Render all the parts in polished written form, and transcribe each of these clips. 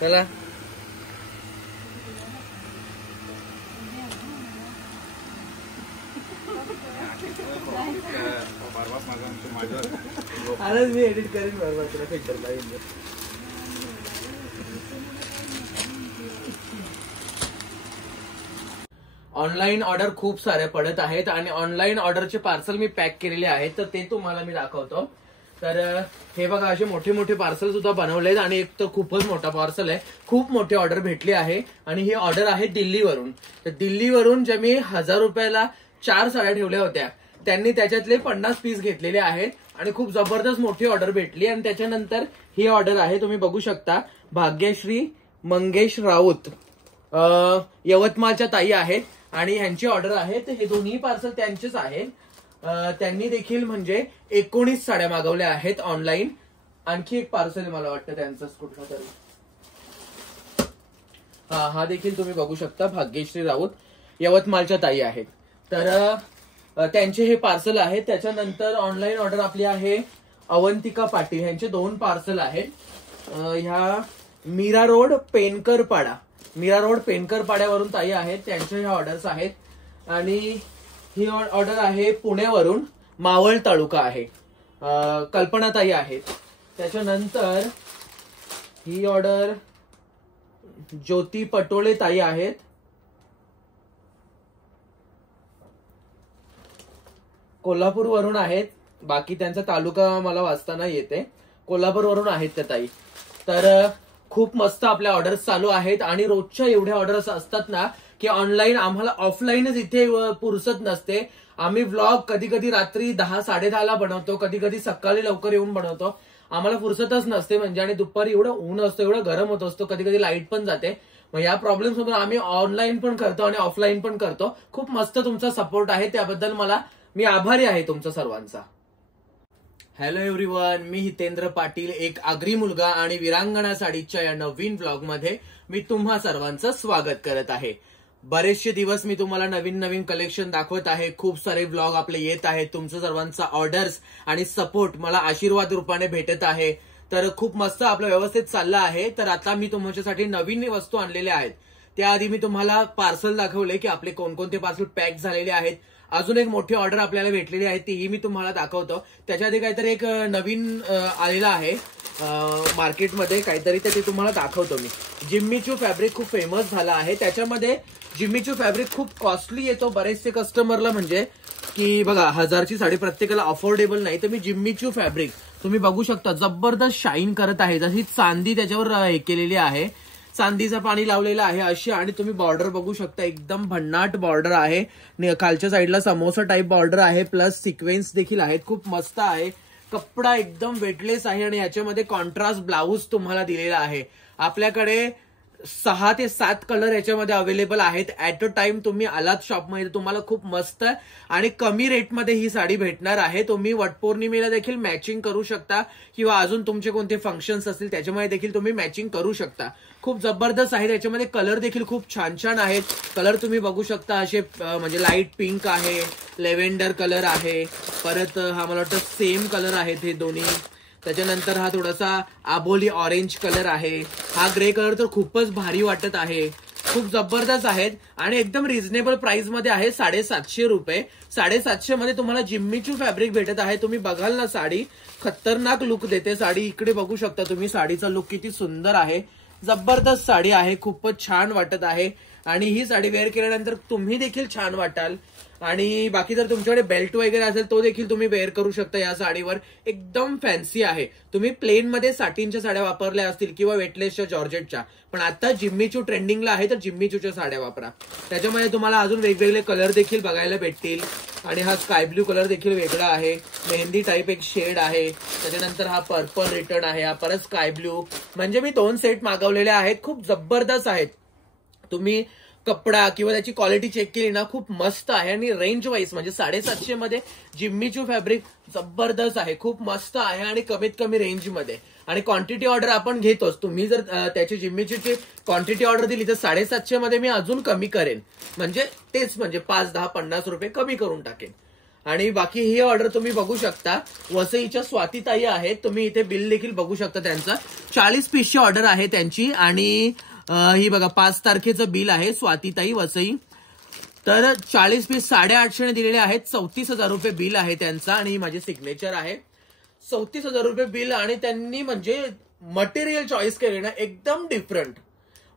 चला अरे मी एडिट करेन बरोबर तुला फिल्टर लाईन. ऑनलाईन ऑर्डर खूप सारे पडत आहेत आणि ऑनलाईन ऑर्डरचे पार्सल मी पॅक केलेले आहेत तर ते तुम्हाला मी दाखवतो. तर हे बघा असे मोठे मोठे पार्सल सुद्धा बनवलेत आणि एक तर खूपच मोठा पार्सल आहे. खूप मोठी ऑर्डर भेटली आहे आणि ही ऑर्डर आहे दिल्लीवरून. तर दिल्लीवरून जे मी 1000 रुपयाला 4 साड्या ठेवल्या होत्या त्यांनी त्याच्यातले 50 पीस घेतलेले आहेत आणि खूप जबरदस्त मोठी ऑर्डर भेटली. आणि त्याच्यानंतर ही ऑर्डर आहे तुम्ही बघू शकता भाग्यश्री मंगेश राऊत यवतमाळच्या ताई आहेत आणि ह्यांची ऑर्डर आहे. तर हे दोन्ही पार्सल त्यांचेच आहेत. त्यांनी देखील म्हणजे 19 साड्या मागवल्या आहेत ऑनलाईन. आणखी एक पार्सल मला वाटतं त्यांचंच कुठलं तरी. हा देखील तुम्ही बघू शकता भाग्यश्री राऊत यवतमाळच्या ताई आहेत. तर त्यांचे हे पार्सल आहेत. त्याच्यानंतर ऑनलाईन ऑर्डर आपली आहे अवंतिका पाटील यांचे 2 पार्सल आहेत. ह्या मीरा रोड पेनकर पाड्यावरून ताई आहेत. त्यांच्या ह्या ऑर्डर्स आहेत. आणि ही ऑर्डर आहे पुण्यावरून मावळ तालुका आहे कल्पना ताई आहेत. त्याच्यानंतर ही ऑर्डर ज्योती पटोळे ताई आहेत. कोल्हापूरवरून आहेत. बाकी त्यांचा तालुका मला वाचताना येते. कोल्हापूरवरून आहेत त्या ताई. तर खूप मस्त आपल्या ऑर्डर्स चालू आहेत आणि रोजच्या एवढ्या ऑर्डर्स असतात ना की ऑनलाईन आम्हाला ऑफलाईनच इथे पुरसत नसते. आम्ही व्लॉग कधी कधी रात्री 10-10:30 बनवतो, कधी कधी सकाळी लवकर येऊन बनवतो. आम्हाला फुरसतच नसते म्हणजे. आणि दुपारी एवढं ऊन असतं, एवढं गरम होत असतो, कधी कधी लाईट पण जाते. मग या प्रॉब्लेम मधून आम्ही ऑनलाईन पण करतो आणि ऑफलाईन पण करतो. खूप मस्त तुमचा सपोर्ट आहे त्याबद्दल मी आभारी आहे तुमचा सर्वांचा. हॅलो एव्हरीवन, मी हितेंद्र पाटील, एक आगरी मुलगा आणि विरांगणा साडीच्या या नवीन व्लॉग मध्ये मी तुम्हा सर्वांचं स्वागत करत आहे. बरेचसे दिवस मी तुम्हाला नवीन नवीन कलेक्शन दाखवत आहे. खूप सारे व्लॉग आपले येत आहेत. तुमचं सर्वांचा ऑर्डर्स आणि सपोर्ट मला आशीर्वाद रूपाने भेटत आहे. तर खूप मस्त आपलं व्यवस्थित चाललं आहे. तर आता मी तुमच्यासाठी नवीन वस्तू आणलेल्या आहेत. त्याआधी मी तुम्हाला पार्सल दाखवले की आपले कोणकोणते पार्सल पॅक झालेले आहेत. अजून एक मोठी ऑर्डर आपल्याला भेटलेली आहे तीही मी तुम्हाला दाखवतो. त्याच्या आधी काहीतरी एक नवीन आलेलं आहे मार्केटमध्ये काहीतरी, तर ते तुम्हाला दाखवतो मी. जिम्मी चू फॅब्रिक खूप फेमस झाला आहे. त्याच्यामध्ये जिम्मी चू फॅब्रिक खूप कॉस्टली येतो बरेचसे कस्टमरला, म्हणजे की बघा 1000ची साडी प्रत्येकाला अफोर्डेबल नाही. तर मी जिम्मी चू फॅब्रिक तुम्ही बघू शकता जबरदस्त शाईन करत आहे. जशी चांदी त्याच्यावर हे केलेली आहे, चांदीचं पाणी लावलेलं आहे अशी. आणि तुम्ही बॉर्डर बघू शकता एकदम भन्नाट बॉर्डर आहे. खालच्या साईडला समोसा टाईप बॉर्डर आहे, प्लस सिक्वेन्स देखील आहेत. खूप मस्त आहे. कपडा एकदम वेटलेस आहे आणि याच्यामध्ये कॉन्ट्रास्ट ब्लाऊज तुम्हाला दिलेला आहे. आपल्याकडे 6 ते 7 कलर याच्यामध्ये अवेलेबल आहेत. ऍट अ टाइम तुम्ही आलात शॉपमध्ये तुम्हाला खूप मस्त आणि कमी रेटमध्ये ही साडी भेटणार आहे. तुम्ही वटपौर्णिमेला देखील मॅचिंग करू शकता किंवा अजून तुमचे कोणते फंक्शन्स असतील त्याच्यामध्ये देखील तुम्ही मॅचिंग करू शकता. खूप जबरदस्त आहे. त्याच्यामध्ये कलर देखील खूप छान छान आहेत. कलर तुम्ही बघू शकता असे म्हणजे लाईट पिंक आहे, लेव्हेंडर कलर आहे, परत हा मला वाटतं सेम कलर आहेत हे दोन्ही. त्याच्यानंतर हा थोडासा आबोली ऑरेंज कलर आहे. हा ग्रे कलर तर खूपच भारी वाटत आहे. खूप जबरदस्त आहेत आणि एकदम रिझनेबल प्राइस मध्ये आहे. 750 रुपये. 750 मध्ये तुम्हाला जिम्मी चू फॅब्रिक भेटत आहे. तुम्ही बघाल ना साडी खतरनाक लुक देते साडी. इकडे बघू शकता तुम्ही साडीचा लुक किती सुंदर आहे. जबरदस्त साडी आहे. खूपच छान वाटत आहे आणि ही साडी वेअर केल्यानंतर तुम्ही देखील छान वाटाल. आणि बाकी जर तुमच्याकडे बेल्ट वगैरे असेल तो देखील तुम्ही वेअर करू शकता. या साडीवर एकदम फॅन्सी आहे. तुम्ही प्लेन मध्ये साटिनच्या साड्या वापरल्या असतील किंवा वेटलेसच्या जॉर्जेटच्या, पण आता जिम्मी चू ट्रेंडिंगला आहे तर जिम्मी चूच्या साड्या वापरा. त्याच्यामध्ये तुम्हाला अजून वेगवेगळे कलर देखील बघायला भेटतील. आणि हा स्काय ब्ल्यू कलर देखील वेगळा आहे. मेहंदी टाईप एक शेड आहे. त्याच्यानंतर हा पर्पल रिटर्न आहे. हा परत स्काय ब्ल्यू. म्हणजे मी 2 सेट मागवलेले आहेत. खूप जबरदस्त आहेत. तुम्ही कपडा किंवा त्याची क्वालिटी चेक केली ना खूप मस्त आहे. आणि रेंज वाईज म्हणजे 750 मध्ये जिम्मी चू फॅब्रिक जबरदस्त आहे. खूप मस्त आहे आणि कमीत कमी रेंजमध्ये. आणि क्वांटिटी ऑर्डर आपण घेतोच. तुम्ही जर त्याची जिम्मी चूची क्वांटिटी ऑर्डर दिली तर 750 मध्ये मी अजून कमी करेन. म्हणजे तेच म्हणजे 5, 10, 50 रुपये कमी करून टाकेन. आणि बाकी ही ऑर्डर तुम्ही बघू शकता, वसईच्या स्वातीताई आहेत, तुम्ही इथे बिल देखील बघू शकता त्यांचं. 40 पीसची ऑर्डर आहे त्यांची. आणि ही बघा 5 तारखेचं बिल आहे, स्वातीताई वसई. तर 40 पीस 850 दिलेले आहेत. 34,000 रुपये बिल आहे त्यांचा. आणि ही माझी सिग्नेचर आहे. 34,000 रुपये बिल. आणि त्यांनी म्हणजे मटेरियल चॉईस केले ना एकदम डिफरंट.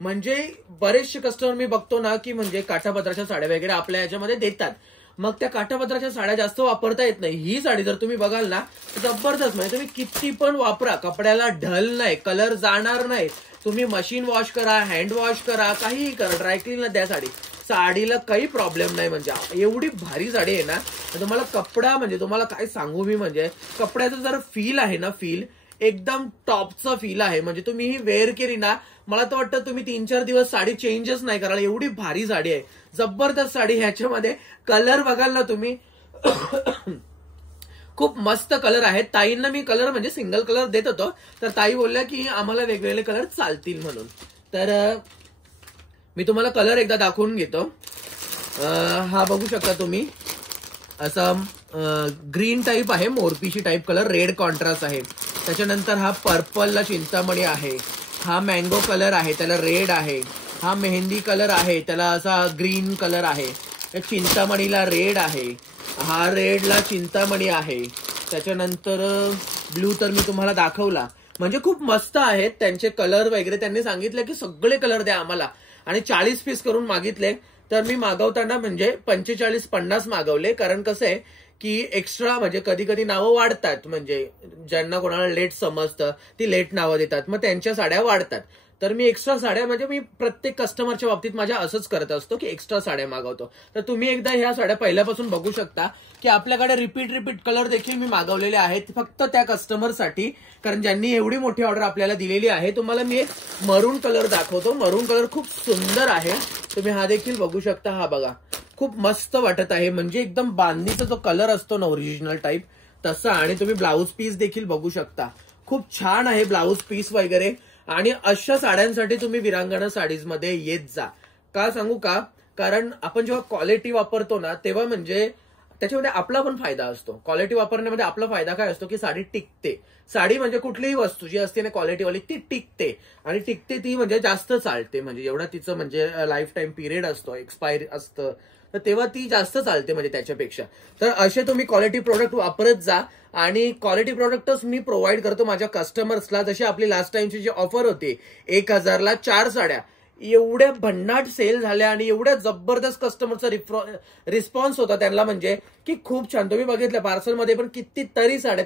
म्हणजे बरेचसे कस्टमर मी बघतो ना की म्हणजे काठापत्राच्या साड्या वगैरे आपल्या याच्यामध्ये देतात, मग त्या काठापत्राच्या साड्या जास्त वापरता येत नाही. ही साडी जर तुम्ही बघाल ना जबरदस्त, म्हणजे तुम्ही किती पण वापरा, कपड्याला ढल नाही, कलर जाणार नाही. तुम्ही मशीन वॉश करा, हँड वॉश करा, काहीही करा, ड्रायक्लीनला द्या साडीला काही प्रॉब्लेम नाही. म्हणजे एवढी भारी साडी आहे ना, तुम्हाला कपडा म्हणजे तुम्हाला काय सांगू मी, म्हणजे कपड्याचं जर फील आहे ना, फील एकदम टॉपचा फील आहे. म्हणजे तुम्ही ही वेअर केली ना, मला तर वाटतं तुम्ही 3-4 दिवस साडी चेंजच नाही कराल, एवढी भारी साडी आहे. जबरदस्त साडी. ह्याच्यामध्ये कलर बघाल ना तुम्ही खूप मस्त कलर आहेत. ताईंना मी कलर म्हणजे सिंगल कलर देत होतो, तर ताई बोलल्या की आम्हाला वेगवेगळे कलर चालतील म्हणून. तर मी तुम्हाला कलर एकदा दाखवून घेतो. हा बघू शकता तुम्ही, असं ग्रीन टाईप आहे, मोरपीशी टाईप कलर, रेड कॉन्ट्रास्ट आहे. त्याच्यानंतर हा पर्पलला चिंतामणी आहे, हा मँगो कलर आहे, त्याला रेड आहे. हा मेहंदी कलर आहे, त्याला असा ग्रीन कलर आहे. चिंतामणीला रेड आहे, हा रेडला चिंतामणी आहे. त्याच्यानंतर ब्लू तर मी तुम्हाला दाखवला. म्हणजे खूप मस्त आहेत त्यांचे कलर वगैरे. त्यांनी सांगितलं की सगळे कलर द्या आम्हाला, आणि 40 पीस करून मागितले. तर मी मागवताना म्हणजे 45-50 मागवले, कारण कसं आहे की एक्स्ट्रा म्हणजे कधी कधी नावं वाढतात, म्हणजे ज्यांना कोणाला लेट समजतं ती लेट नावं देतात, मग त्यांच्या साड्या वाढतात. तर मी एक्स्ट्रा साड्या म्हणजे मी प्रत्येक कस्टमरच्या बाबतीत माझ्या असंच करत असतो की एक्स्ट्रा साड्या मागवतो. तर तुम्ही एकदा ह्या साड्या पहिल्यापासून बघू शकता की आपल्याकडे रिपीट कलर देखील मी मागवलेले आहेत फक्त त्या कस्टमरसाठी, कारण ज्यांनी एवढी मोठी ऑर्डर आपल्याला दिलेली आहे. तुम्हाला मी एक मरून कलर दाखवतो. मरून कलर खूप सुंदर आहे, तुम्ही हा देखील बघू शकता. हा बघा खूप मस्त वाटत आहे, म्हणजे एकदम बांधणीचा जो कलर असतो ना ओरिजिनल टाईप तसा. आणि तुम्ही ब्लाऊज पीस देखील बघू शकता, खूप छान आहे ब्लाऊज पीस वगैरे. आणि अशा साड्यांसाठी तुम्ही विरांगणा साडीज मध्ये येत जा. का सांगू का, कारण आपण जेव्हा क्वालिटी वापरतो ना तेव्हा म्हणजे त्याच्यामध्ये आपला पण फायदा असतो. क्वालिटी वापरण्यामध्ये आपला फायदा काय असतो की साडी टिकते. साडी म्हणजे कुठलीही वस्तू जी असते ना क्वालिटीवाली ती टिकते, आणि टिकते ती म्हणजे जास्त चालते. म्हणजे एवढा तिचं म्हणजे लाईफ टाईम पिरियड असतो, एक्सपायर असतं, तर तेव्हा ती जास्त चालते म्हणजे त्याच्यापेक्षा. तर असे तुम्ही क्वालिटी प्रोडक्ट वापरत जा. आणि क्वालिटी प्रोडक्टच मी प्रोव्हाइड करतो माझ्या कस्टमर्सला. जशी आपली लास्ट टाइमची जी ऑफर होती 1000ला 4 साड्या, एवढ्या भन्नाट सेल झाल्या आणि एवढ्या जबरदस्त कस्टमरचा रिस्पॉन्स होता त्यांना, म्हणजे की खूप छान. तुम्ही बघितलं पार्सलमध्ये पण कितीतरी साड्या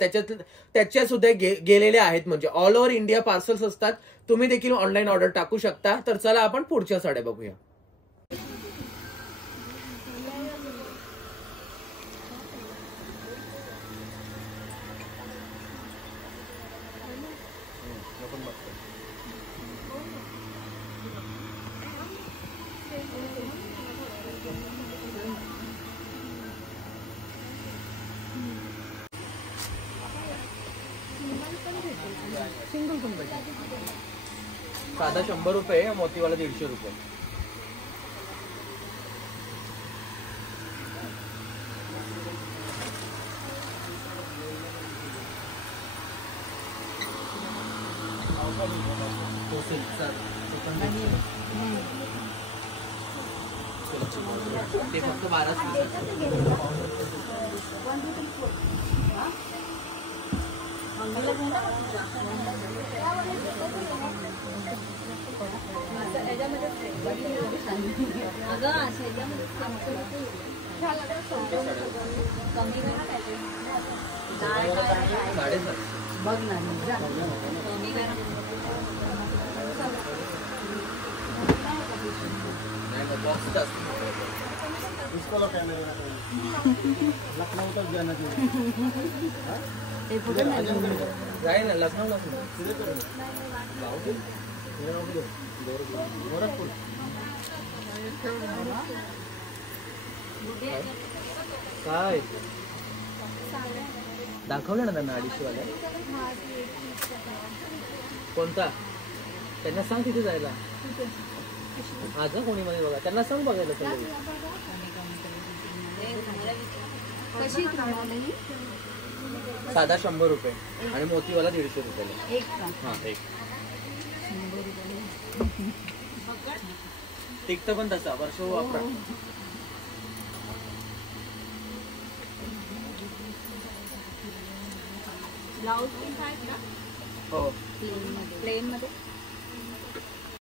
त्याच्या सुद्धा गेलेल्या आहेत. म्हणजे ऑल ओव्हर इंडिया पार्सल्स असतात, तुम्ही देखील ऑनलाईन ऑर्डर टाकू शकता. तर चला आपण पुढच्या साड्या बघूया. सिंगल पण पाहिजे, साधा 100 रुपये, मोतीवाला 150 रुपये. ते फक्त 12. लखनऊ तक जाना चाहिए. जाए ना लखनऊ गोरखपुर. काय दाखवलं ना त्यांना 250 वाल्या. कोणता त्यांना सांग तिथे जायला. आज कोणी मध्ये बघा, त्यांना सांग बघायला. कशी बनवलेली? साधा 100 रुपये आणि मोतीवाला 150 रुपयाला. एक का? हा एक. 100 रुपये. टिकतं पण तसा वर्ष वापरा. ब्लाऊज पीस आहेत का? हो प्लेन मध्ये.